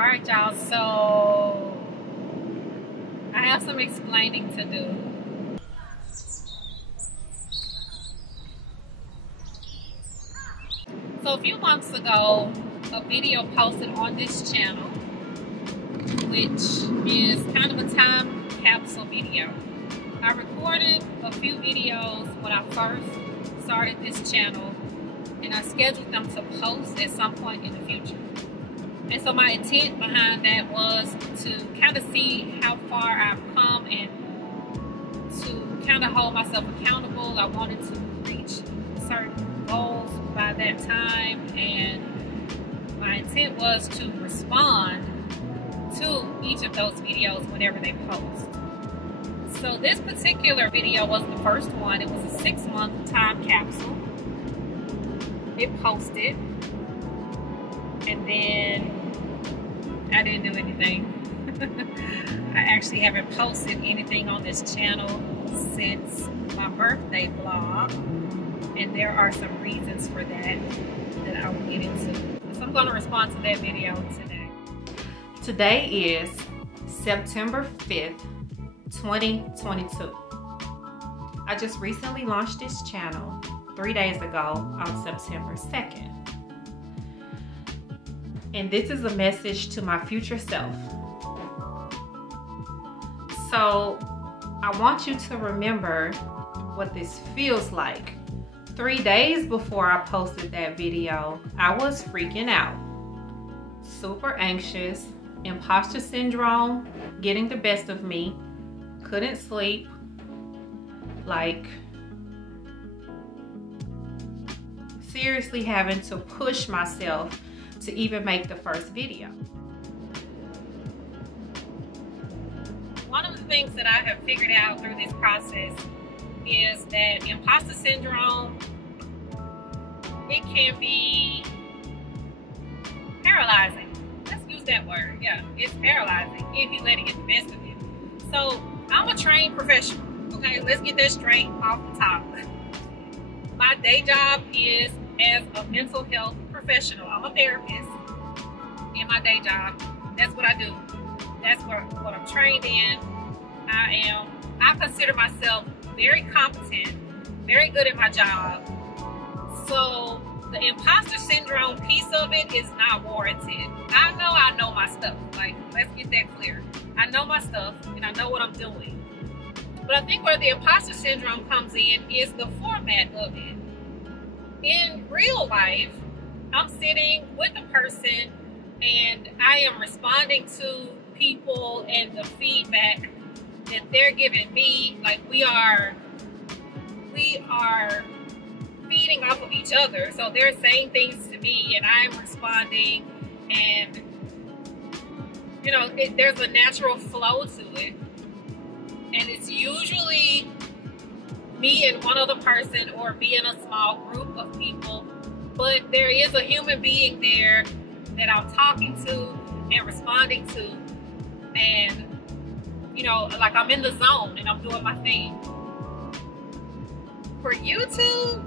Alright y'all, so I have some explaining to do. So a few months ago, a video posted on this channel, which is kind of a time capsule video. I recorded a few videos when I first started this channel, and I scheduled them to post at some point in the future. And so my intent behind that was to kind of see how far I've come and to kind of hold myself accountable. I wanted to reach certain goals by that time, and my intent was to respond to each of those videos whenever they post. So this particular video was the first one. It was a 6-month time capsule. It posted, and then I didn't do anything. I actually haven't posted anything on this channel since my birthday vlog, and there are some reasons for that I will get into. So I'm going to respond to that video today. Today is September 5th, 2022. I just recently launched this channel 3 days ago on September 2nd. And this is a message to my future self. So I want you to remember what this feels like. 3 days before I posted that video, I was freaking out. Super anxious, imposter syndrome getting the best of me, couldn't sleep, like seriously having to push myself to even make the first video. One of the things that I have figured out through this process is that imposter syndrome, it can be paralyzing. Let's use that word. Yeah, it's paralyzing if you let it get the best of you. So I'm a trained professional. Okay, let's get that straight off the top. My day job is as a mental health professional. I'm a therapist in my day job. That's what I do. That's what I'm trained in. I consider myself very competent, very good at my job. So the imposter syndrome piece of it is not warranted. I know my stuff. Like, let's get that clear. I know my stuff and I know what I'm doing. But I think where the imposter syndrome comes in is the format of it. In real life, I'm sitting with a person and I am responding to people and the feedback that they're giving me. Like, we are feeding off of each other. So they're saying things to me and I'm responding, and you know, there's a natural flow to it. And it's usually me and one other person, or me and a small group of people, but there is a human being there that I'm talking to and responding to, and you know, like I'm in the zone and I'm doing my thing. For YouTube,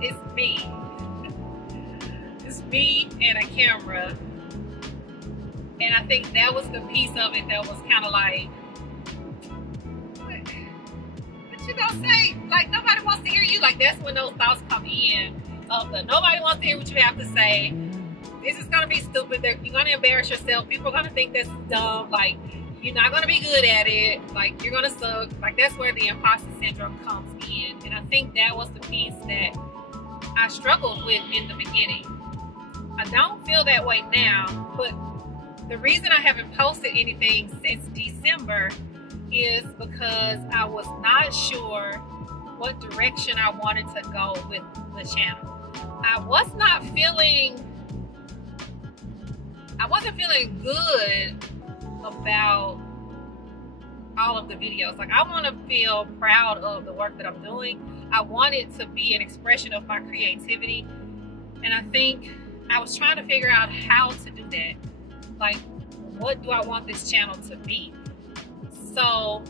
it's me. It's me and a camera. And I think that was the piece of it that was kind of like, what you gonna say? Like, nobody wants to hear you. Like, that's when those thoughts come in. Nobody wants to hear what you have to say. This is gonna be stupid. You're gonna embarrass yourself. People are gonna think that's dumb. Like, you're not gonna be good at it. Like, you're gonna suck. Like, that's where the imposter syndrome comes in. And I think that was the piece that I struggled with in the beginning. I don't feel that way now, but the reason I haven't posted anything since December is because I was not sure what direction I wanted to go with the channel. I wasn't feeling good about all of the videos. Like, I want to feel proud of the work that I'm doing. I want it to be an expression of my creativity. And I think I was trying to figure out how to do that. Like, what do I want this channel to be? So,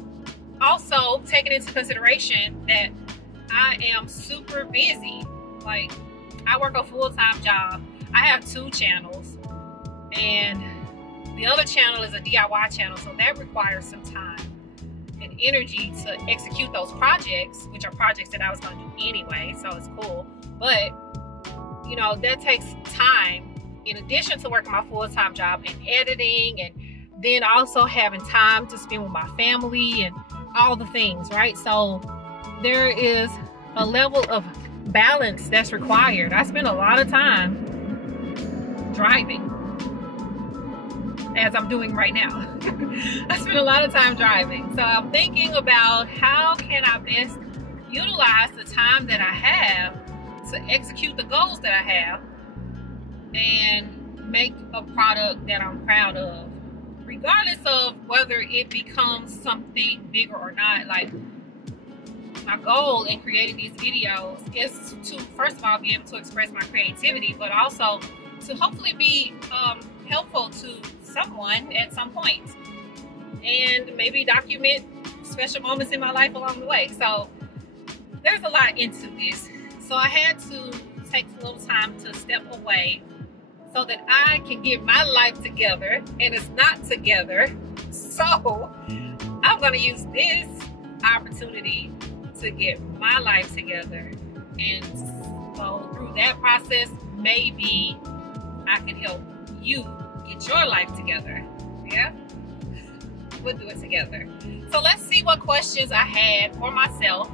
also taking into consideration that I am super busy. Like, I work a full-time job. I have 2 channels. And the other channel is a DIY channel, so that requires some time and energy to execute those projects, which are projects that I was going to do anyway, so it's cool. But you know, that takes time in addition to working my full-time job and editing, and then also having time to spend with my family and all the things, right? So there is a level of balance that's required. I spend a lot of time driving, as I'm doing right now. I spend a lot of time driving. So I'm thinking about how can I best utilize the time that I have to execute the goals that I have and make a product that I'm proud of, regardless of whether it becomes something bigger or not. Like, my goal in creating these videos is to, first of all, be able to express my creativity, but also to hopefully be helpful to someone at some point, and maybe document special moments in my life along the way. So there's a lot into this. So I had to take a little time to step away so that I can get my life together, and it's not together. So I'm gonna use this opportunity to get my life together, and so through that process, maybe I can help you get your life together. Yeah, we'll do it together. So let's see what questions I had for myself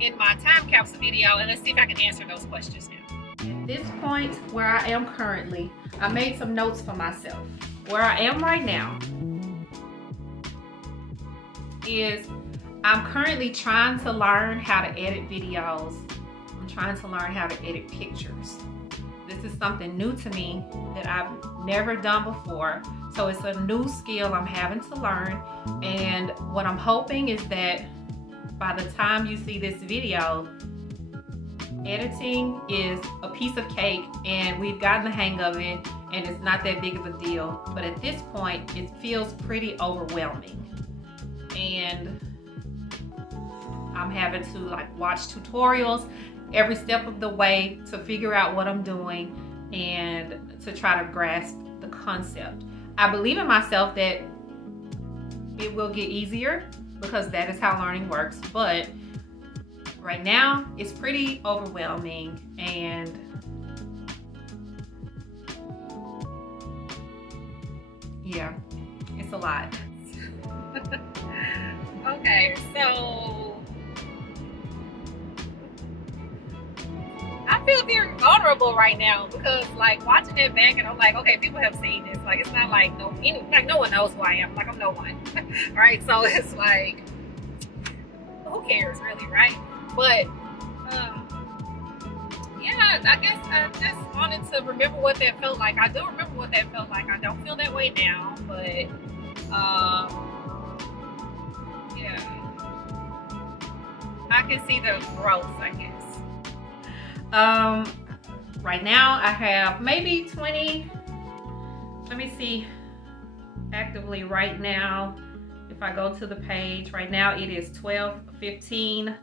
in my time capsule video, and let's see if I can answer those questions now. At this point where I am currently, I made some notes for myself. Where I am right now is I'm currently trying to learn how to edit videos. I'm trying to learn how to edit pictures. This is something new to me that I've never done before. So it's a new skill I'm having to learn. And what I'm hoping is that by the time you see this video, editing is a piece of cake and we've gotten the hang of it and it's not that big of a deal. But at this point, it feels pretty overwhelming. And I'm having to like watch tutorials every step of the way to figure out what I'm doing and to try to grasp the concept. I believe in myself that it will get easier because that is how learning works, but right now it's pretty overwhelming, and yeah, it's a lot. Okay, so I feel very vulnerable right now because, like, watching it back, and I'm like, okay, people have seen this. Like, it's not like no one knows who I am. Like, I'm no one, right? So it's like, who cares, really, right? But yeah, I guess I just wanted to remember what that felt like. I do remember what that felt like. I don't feel that way now, but yeah, I can see the growth, I guess. Right now I have maybe 20, let me see, actively right now, if I go to the page, right now it is 12:15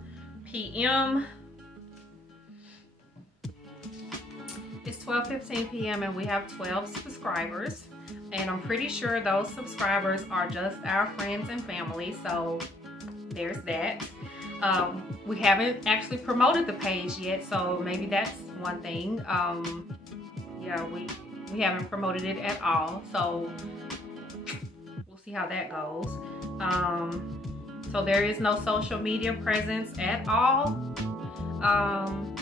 p.m. It's 12:15 p.m. and we have 12 subscribers, and I'm pretty sure those subscribers are just our friends and family, so there's that. We haven't actually promoted the page yet, so maybe that's one thing. Yeah, we haven't promoted it at all, so we'll see how that goes. So there is no social media presence at all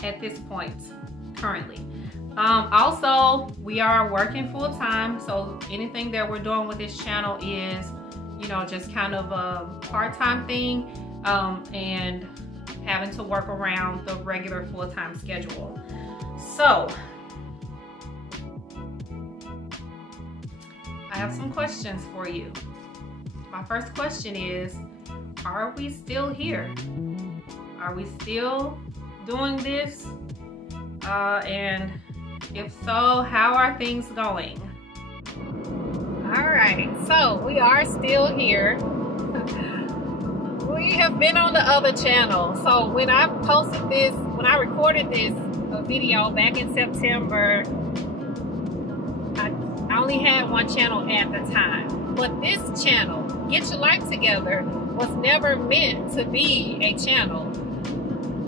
at this point currently. Also, we are working full-time, so anything that we're doing with this channel is, you know, just kind of a part-time thing, and having to work around the regular full-time schedule. So I have some questions for you. My first question is, are we still here? Are we still doing this? And if so, how are things going? All right, so we are still here. We have been on the other channel. So when I posted this, when I recorded this video back in September, I don't only had one channel at the time. But this channel, Get Your Life Together, was never meant to be a channel.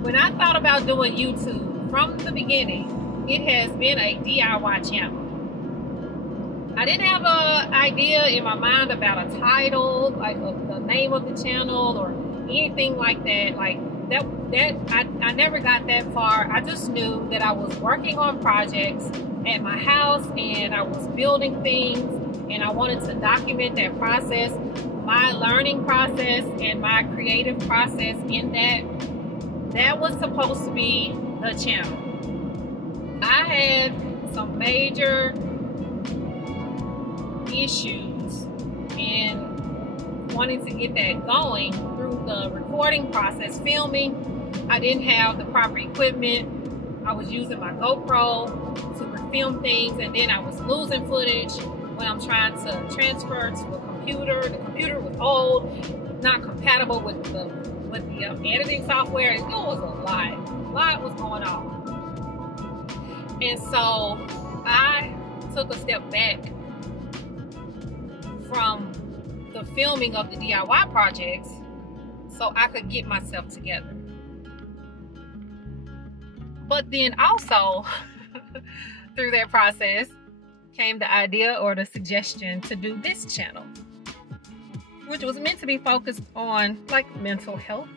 When I thought about doing YouTube from the beginning, it has been a DIY channel. I didn't have an idea in my mind about a title, like the name of the channel or anything like that. I never got that far. I just knew that I was working on projects at my house and I was building things, and I wanted to document that process, my learning process and my creative process in that. That was supposed to be the channel. I had some major issues in wanting to get that going through the recording process, filming. I didn't have the proper equipment. I was using my GoPro to film things, and then I was losing footage when I'm trying to transfer to a computer. The computer was old, not compatible with the editing software. It was a lot was going on. And so I took a step back from the filming of the DIY projects so I could get myself together. But then also through that process came the idea or the suggestion to do this channel, which was meant to be focused on like mental health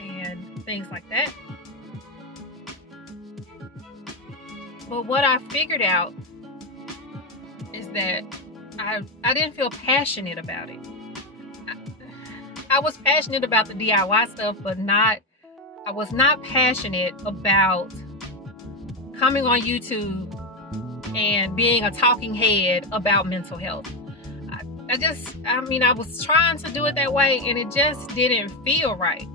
and things like that. But what I figured out is that I didn't feel passionate about it. I was passionate about the DIY stuff, but I was not passionate about coming on YouTube and being a talking head about mental health. I was trying to do it that way, and it just didn't feel right.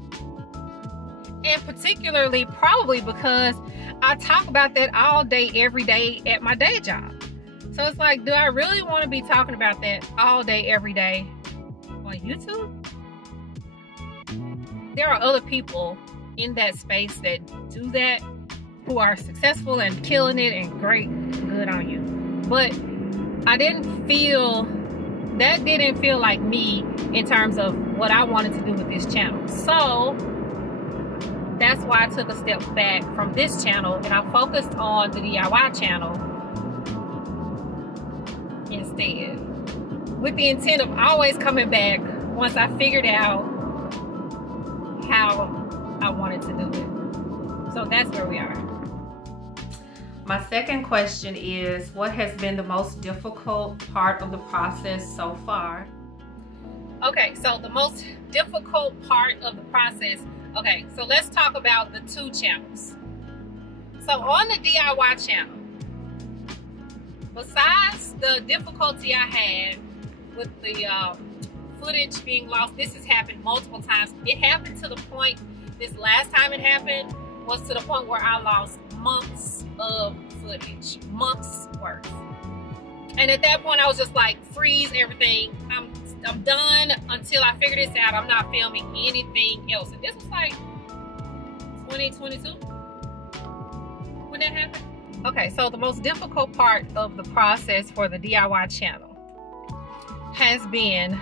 And particularly probably because I talk about that all day, every day at my day job. So it's like, do I really want to be talking about that all day, every day on YouTube? There are other people in that space that do that, who are successful and killing it, and great, good on you. But that didn't feel like me in terms of what I wanted to do with this channel. So that's why I took a step back from this channel and I focused on the DIY channel instead, with the intent of always coming back once I figured out how I wanted to do it. So that's where we are. My second question is, what has been the most difficult part of the process so far? Okay, so the most difficult part of the process. Okay, so let's talk about the two channels. So on the DIY channel, besides the difficulty I had with the footage being lost, this has happened multiple times. It happened to the point, this last time it happened, was to the point where I lost months of footage, months worth. And at that point I was just like, freeze everything. I'm done until I figure this out. I'm not filming anything else. And this was like 2022 when that happened. Okay, so the most difficult part of the process for the DIY channel has been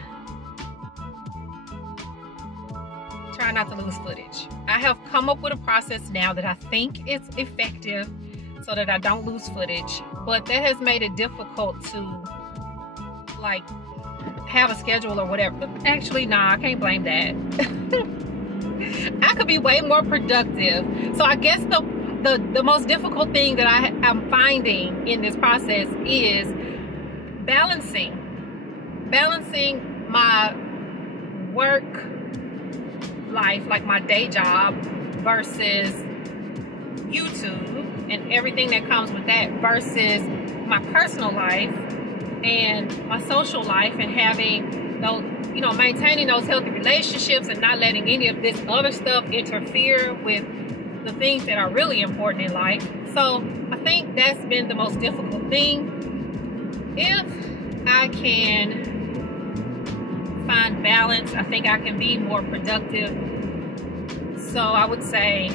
trying not to lose footage. I have come up with a process now that I think is effective so that I don't lose footage, but that has made it difficult to like have a schedule or whatever. But actually, nah, I can't blame that. I could be way more productive. So I guess the most difficult thing that I'm finding in this process is balancing my work life, like my day job, versus YouTube and everything that comes with that, versus my personal life and my social life, and having those, you know, maintaining those healthy relationships and not letting any of this other stuff interfere with the things that are really important in life. So I think that's been the most difficult thing. If I can find balance, I think I can be more productive. So I would say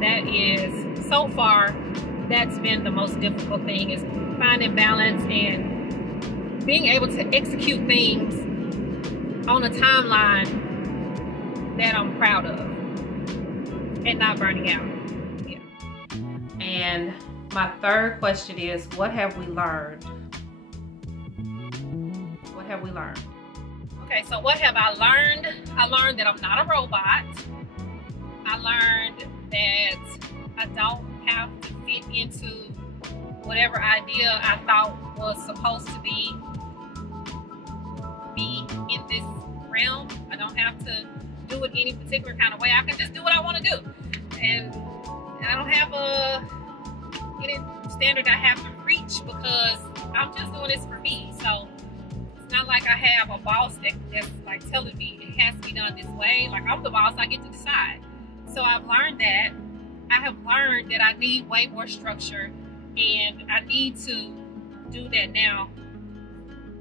that is, so far, that's been the most difficult thing, is finding balance and being able to execute things on a timeline that I'm proud of and not burning out. Yeah. And my third question is, what have we learned? What have we learned? Okay, so what have I learned? I learned that I'm not a robot. I learned that I don't have to fit into whatever idea I thought was supposed to be in this realm. I don't have to do it any particular kind of way. I can just do what I want to do. And I don't have any standard I have to reach because I'm just doing this for me. So it's not like I have a boss that's like telling me it has to be done this way. Like, I'm the boss, I get to decide. So I've learned that. I have learned that I need way more structure, and I need to do that now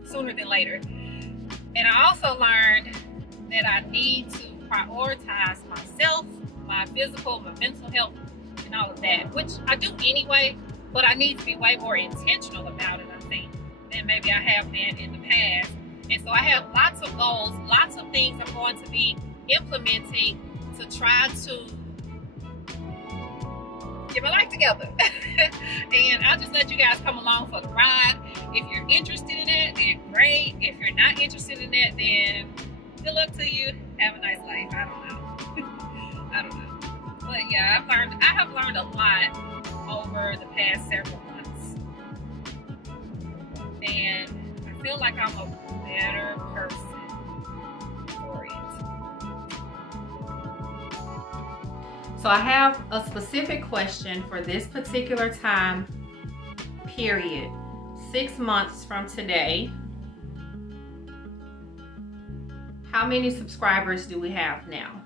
sooner than later. And I also learned that I need to prioritize myself, my physical, my mental health, and all of that, which I do anyway, but I need to be way more intentional about it, I think, than maybe I have been in the past. And so I have lots of goals, lots of things I'm going to be implementing to try to get my life together. And I'll just let you guys come along for the ride. If you're interested in it, then great. If you're not interested in it, then good luck to you. Have a nice life. I don't know. I don't know. But yeah, I have learned a lot over the past several months. And I feel like I'm a better person for it. So I have a specific question for this particular time period. 6 months from today, how many subscribers do we have now?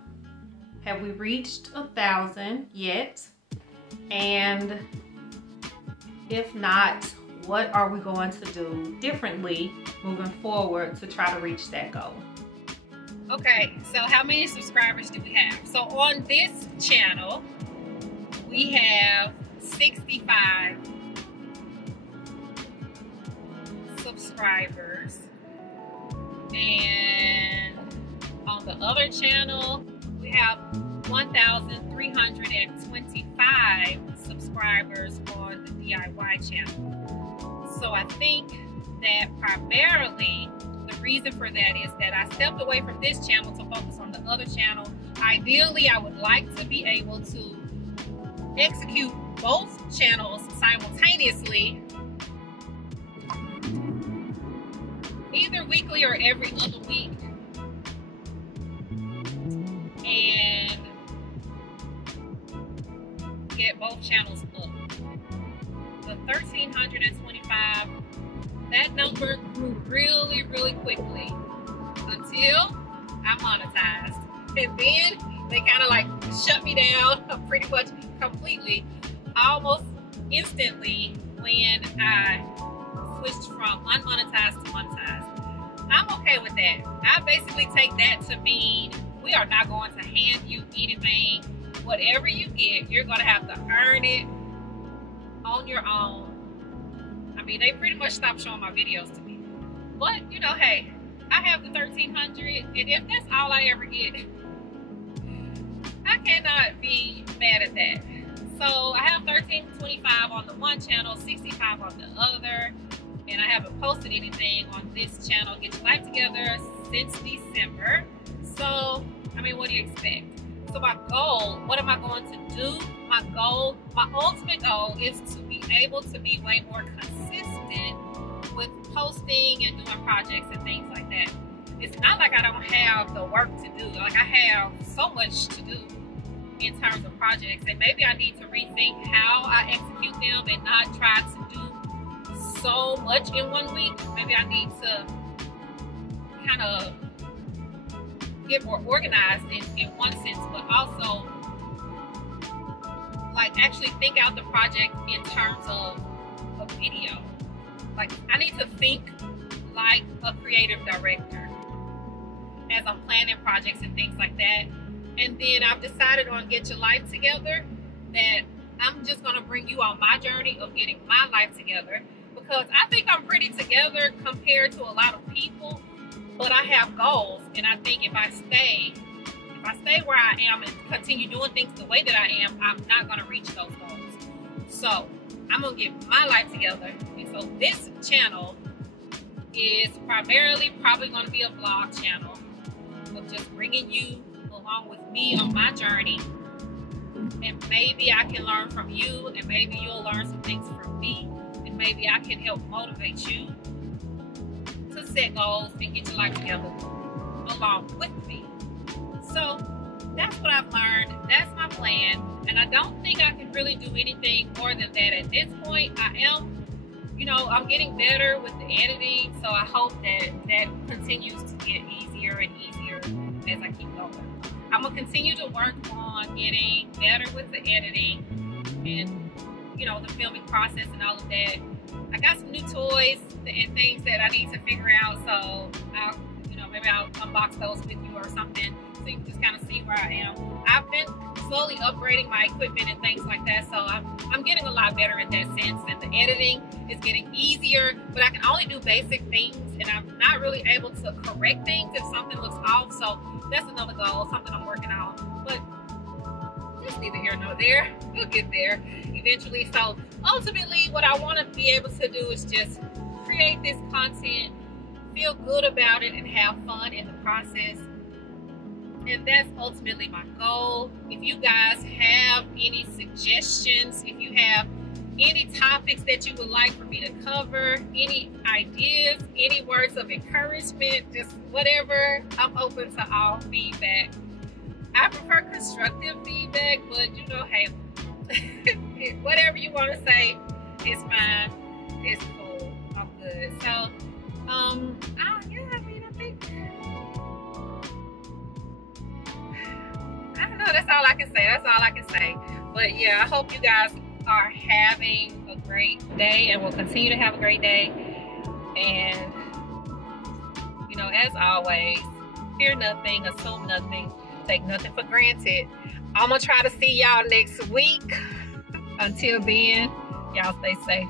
Have we reached 1,000 yet? And if not, what are we going to do differently moving forward to try to reach that goal? Okay, so how many subscribers do we have? So on this channel, we have 65 subscribers. And on the other channel, we have 1,325 subscribers on the DIY channel. So I think that primarily the reason for that is that I stepped away from this channel to focus on the other channel. Ideally, I would like to be able to execute both channels simultaneously, either weekly or every other week, and get both channels up. The 1,325, that number grew really, really quickly until I monetized. And then they kind of like shut me down pretty much completely, almost instantly, when I switched from unmonetized to monetized. I'm okay with that. I basically take that to mean we are not going to hand you anything. Whatever you get, you're going to have to earn it on your own. I mean, they pretty much stopped showing my videos to me. But, you know, hey, I have the 1,300, and if that's all I ever get, I cannot be mad at that. So I have 1,325 on the one channel, 65 on the other, and I haven't posted anything on this channel, Get Your Life Together, since December. So, I mean, what do you expect? So my goal, what am I going to do? My ultimate goal is to be able to be way more consistent with posting and doing projects and things like that. It's not like I don't have the work to do. Like, I have so much to do in terms of projects, and maybe I need to rethink how I execute them and not try to do so much in 1 week. Maybe I need to kind of get more organized in one sense, but also like actually think out the project in terms of a video. Like, I need to think like a creative director as I'm planning projects and things like that. And then I've decided on Get Your Life Together that I'm just gonna bring you on my journey of getting my life together, because I think I'm pretty together compared to a lot of people, but I have goals, and I think if I stay where I am and continue doing things the way that I am, I'm not gonna reach those goals. So I'm gonna get my life together, and so this channel is primarily probably gonna be a vlog channel of just bringing you along with me on my journey, and maybe I can learn from you, and maybe you'll learn some things from me, and maybe I can help motivate you to set goals and get your life together along with me. So that's what I've learned. That's my plan, and I don't think I can really do anything more than that at this point. I am, I'm getting better with the editing, so I hope that continues to get easier and easier as I keep going. I'm gonna continue to work on getting better with the editing and the filming process and all of that. I got some new toys and things that I need to figure out, so maybe I'll unbox those with you or something, so you can just kind of see where I am. I've been slowly upgrading my equipment and things like that, so I'm getting a lot better in that sense, and the editing is getting easier, but I can only do basic things, and I'm not really able to correct things if something looks off, so that's another goal, something I'm working on, but it's neither here nor there. We'll get there eventually. So ultimately, what I want to be able to do is just create this content, feel good about it, and have fun in the process. And that's ultimately my goal. If you guys have any suggestions, if you have any topics that you would like for me to cover, any ideas, any words of encouragement, just whatever, I'm open to all feedback. I prefer constructive feedback, but hey, whatever you want to say is fine. It's cool. I'm good. So, I don't know. That's all I can say. That's all I can say. But yeah, I hope you guys are having a great day and will continue to have a great day. And, as always, fear nothing, assume nothing, take nothing for granted. I'm going to try to see y'all next week. Until then, y'all stay safe.